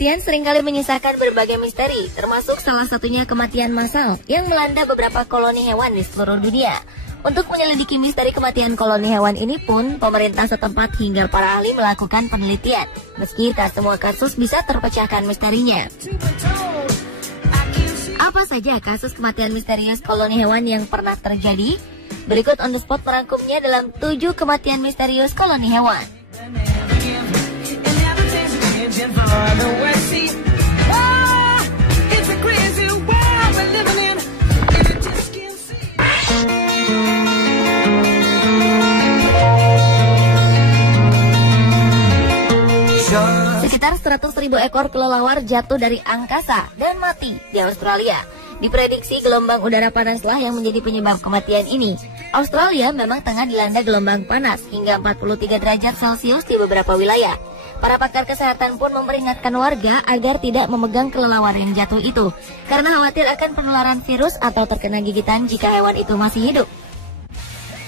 Penelitian seringkali menyisakan berbagai misteri, termasuk salah satunya kematian massal yang melanda beberapa koloni hewan di seluruh dunia. Untuk menyelidiki misteri kematian koloni hewan ini pun, pemerintah setempat hingga para ahli melakukan penelitian. Meski tak semua kasus bisa terpecahkan misterinya. Apa saja kasus kematian misterius koloni hewan yang pernah terjadi? Berikut on the spot merangkumnya dalam 7 kematian misterius koloni hewan. Sekitar 100.000 ekor kelelawar jatuh dari angkasa dan mati di Australia. Diprediksi gelombang udara panaslah yang menjadi penyebab kematian ini. Australia memang tengah dilanda gelombang panas hingga 43 derajat Celcius di beberapa wilayah. Para pakar kesehatan pun memperingatkan warga agar tidak memegang kelelawar yang jatuh itu, karena khawatir akan penularan virus atau terkena gigitan jika hewan itu masih hidup.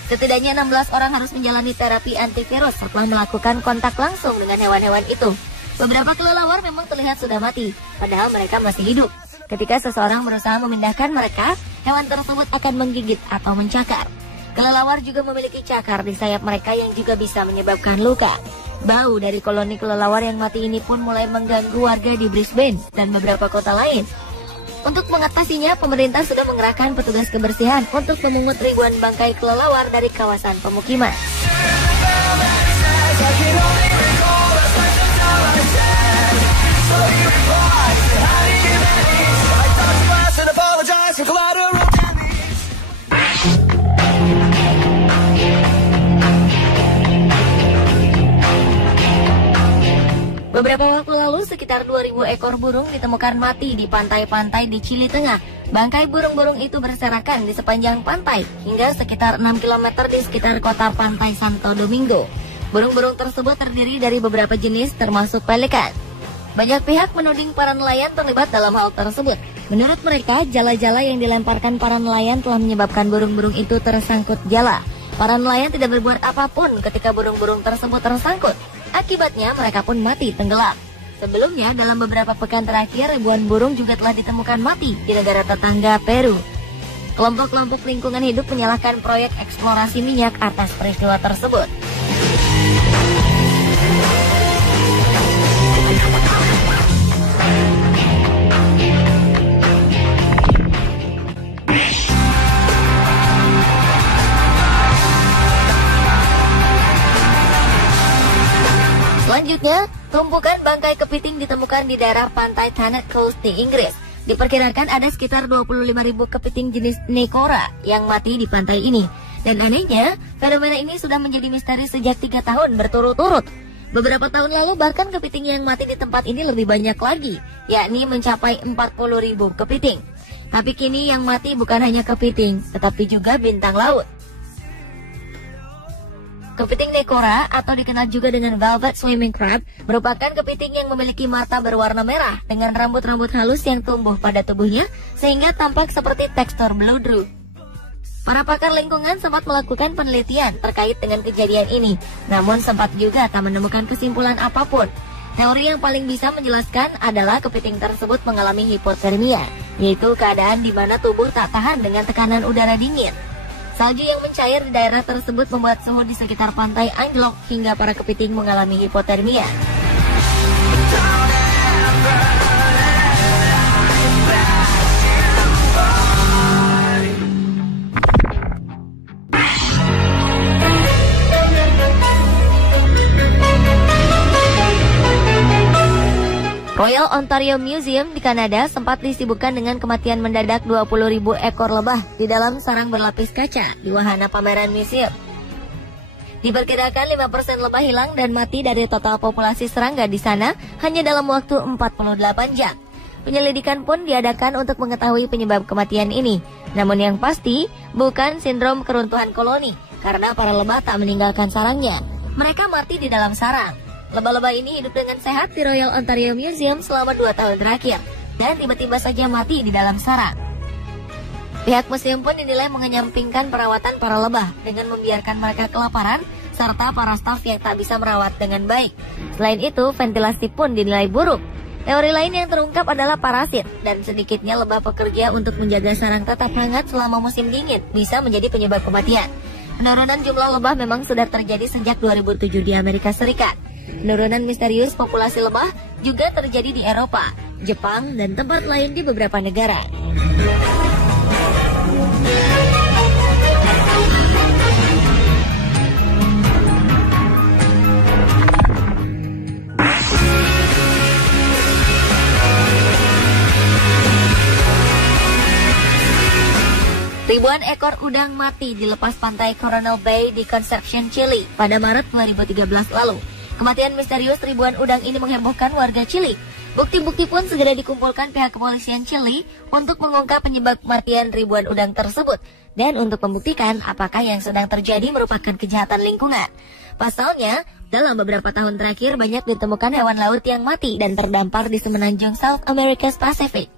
Setidaknya 16 orang harus menjalani terapi antivirus setelah melakukan kontak langsung dengan hewan-hewan itu. Beberapa kelelawar memang terlihat sudah mati, padahal mereka masih hidup. Ketika seseorang berusaha memindahkan mereka, hewan tersebut akan menggigit atau mencakar. Kelelawar juga memiliki cakar di sayap mereka yang juga bisa menyebabkan luka. Bau dari koloni kelelawar yang mati ini pun mulai mengganggu warga di Brisbane dan beberapa kota lain. Untuk mengatasinya, pemerintah sudah mengerahkan petugas kebersihan untuk memungut ribuan bangkai kelelawar dari kawasan pemukiman. Beberapa waktu lalu, sekitar 2.000 ekor burung ditemukan mati di pantai-pantai di Chili Tengah. Bangkai burung-burung itu berserakan di sepanjang pantai hingga sekitar 6 km di sekitar kota pantai Santo Domingo. Burung-burung tersebut terdiri dari beberapa jenis termasuk pelikan. Banyak pihak menuding para nelayan terlibat dalam hal tersebut. Menurut mereka, jala-jala yang dilemparkan para nelayan telah menyebabkan burung-burung itu tersangkut jala. Para nelayan tidak berbuat apapun ketika burung-burung tersebut tersangkut. Akibatnya mereka pun mati tenggelam. Sebelumnya, dalam beberapa pekan terakhir, ribuan burung juga telah ditemukan mati di negara tetangga Peru. Kelompok-kelompok lingkungan hidup menyalahkan proyek eksplorasi minyak atas peristiwa tersebut. Selanjutnya, tumpukan bangkai kepiting ditemukan di daerah pantai Thanet Coast di Inggris. Diperkirakan ada sekitar 25.000 kepiting jenis Necora yang mati di pantai ini. Dan anehnya, fenomena ini sudah menjadi misteri sejak 3 tahun berturut-turut. Beberapa tahun lalu bahkan kepiting yang mati di tempat ini lebih banyak lagi, yakni mencapai 40.000 kepiting. Tapi kini yang mati bukan hanya kepiting, tetapi juga bintang laut. Kepiting Necora atau dikenal juga dengan velvet swimming crab merupakan kepiting yang memiliki mata berwarna merah dengan rambut-rambut halus yang tumbuh pada tubuhnya sehingga tampak seperti tekstur bloodroot. Para pakar lingkungan sempat melakukan penelitian terkait dengan kejadian ini, namun sempat juga tak menemukan kesimpulan apapun. Teori yang paling bisa menjelaskan adalah kepiting tersebut mengalami hipotermia, yaitu keadaan di mana tubuh tak tahan dengan tekanan udara dingin. Salju yang mencair di daerah tersebut membuat suhu di sekitar pantai anjlok hingga para kepiting mengalami hipotermia. Royal Ontario Museum di Kanada sempat disibukkan dengan kematian mendadak 20.000 ekor lebah di dalam sarang berlapis kaca di wahana pameran museum. Diperkirakan 5% lebah hilang dan mati dari total populasi serangga di sana hanya dalam waktu 48 jam. Penyelidikan pun diadakan untuk mengetahui penyebab kematian ini. Namun yang pasti, bukan sindrom keruntuhan koloni, karena para lebah tak meninggalkan sarangnya. Mereka mati di dalam sarang. Lebah-lebah ini hidup dengan sehat di Royal Ontario Museum selama 2 tahun terakhir, dan tiba-tiba saja mati di dalam sarang. Pihak museum pun dinilai mengenyampingkan perawatan para lebah dengan membiarkan mereka kelaparan, serta para staf yang tak bisa merawat dengan baik. Selain itu, ventilasi pun dinilai buruk. Teori lain yang terungkap adalah parasit, dan sedikitnya lebah pekerja untuk menjaga sarang tetap hangat selama musim dingin bisa menjadi penyebab kematian. Penurunan jumlah lebah memang sudah terjadi sejak 2007 di Amerika Serikat. Penurunan misterius populasi lebah juga terjadi di Eropa, Jepang, dan tempat lain di beberapa negara. Ribuan ekor udang mati di lepas pantai Coronel Bay di Concepcion, Chili pada Maret 2013 lalu. Kematian misterius ribuan udang ini menghebohkan warga Chili. Bukti-bukti pun segera dikumpulkan pihak kepolisian Chili untuk mengungkap penyebab kematian ribuan udang tersebut dan untuk membuktikan apakah yang sedang terjadi merupakan kejahatan lingkungan. Pasalnya, dalam beberapa tahun terakhir banyak ditemukan hewan laut yang mati dan terdampar di semenanjung South America's Pacific.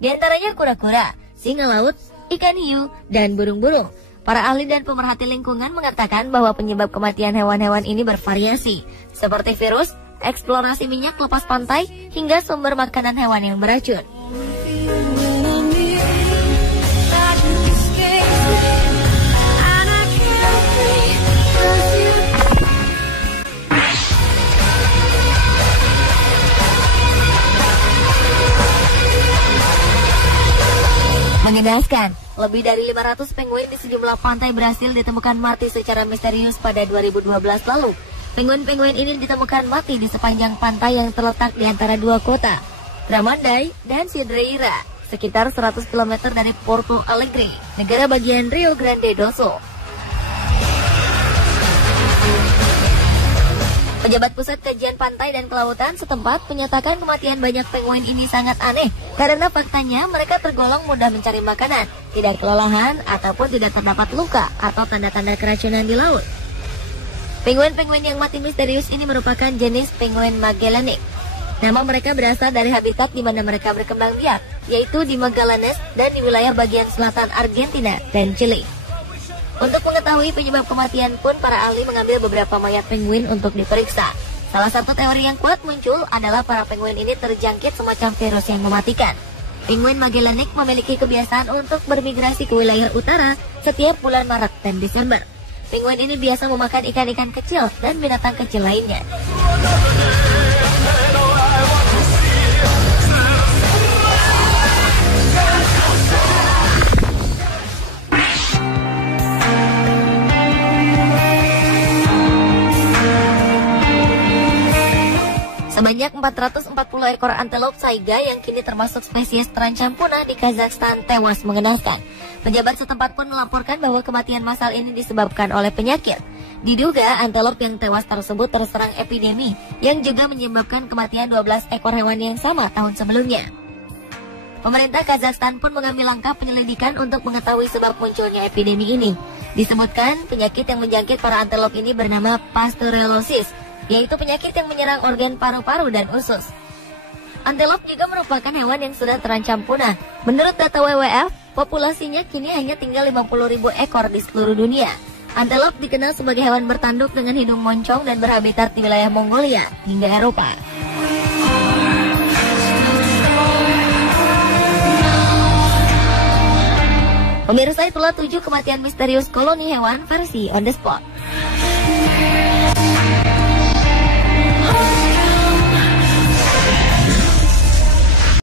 Di antaranya kura-kura, singa laut, ikan hiu, dan burung-burung. Para ahli dan pemerhati lingkungan mengatakan bahwa penyebab kematian hewan-hewan ini bervariasi, seperti virus, eksplorasi minyak lepas pantai, hingga sumber makanan hewan yang beracun. Mengenaskan, lebih dari 500 penguin di sejumlah pantai berhasil ditemukan mati secara misterius pada 2012 lalu. Penguin-penguin ini ditemukan mati di sepanjang pantai yang terletak di antara dua kota, Tramandaí dan Cidreira, sekitar 100 km dari Porto Alegre, negara bagian Rio Grande do Sul. Pejabat Pusat Kajian Pantai dan Kelautan setempat menyatakan kematian banyak penguin ini sangat aneh karena faktanya mereka tergolong mudah mencari makanan, tidak kelelahan, ataupun tidak terdapat luka atau tanda-tanda keracunan di laut. Penguin-penguin yang mati misterius ini merupakan jenis penguin Magellanica. Nama mereka berasal dari habitat di mana mereka berkembang biak, yaitu di Magallanes dan di wilayah bagian selatan Argentina dan Chili. Untuk mengetahui penyebab kematian pun, para ahli mengambil beberapa mayat penguin untuk diperiksa. Salah satu teori yang kuat muncul adalah para penguin ini terjangkit semacam virus yang mematikan. Penguin Magellanica memiliki kebiasaan untuk bermigrasi ke wilayah utara setiap bulan Maret dan Desember. Penguin ini biasa memakan ikan-ikan kecil dan binatang kecil lainnya. Sebanyak 440 ekor antelop saiga yang kini termasuk spesies terancam punah di Kazakhstan tewas mengenaskan. Pejabat setempat pun melaporkan bahwa kematian massal ini disebabkan oleh penyakit. Diduga antelop yang tewas tersebut terserang epidemi yang juga menyebabkan kematian 12 ekor hewan yang sama tahun sebelumnya. Pemerintah Kazakhstan pun mengambil langkah penyelidikan untuk mengetahui sebab munculnya epidemi ini. Disebutkan penyakit yang menjangkit para antelop ini bernama pasteurellosis, yaitu penyakit yang menyerang organ paru-paru dan usus. Antelop juga merupakan hewan yang sudah terancam punah. Menurut data WWF, populasinya kini hanya tinggal 50.000 ekor di seluruh dunia. Antelop dikenal sebagai hewan bertanduk dengan hidung moncong dan berhabitat di wilayah Mongolia hingga Eropa. Pemirsa, itulah 7 kematian misterius koloni hewan versi On The Spot.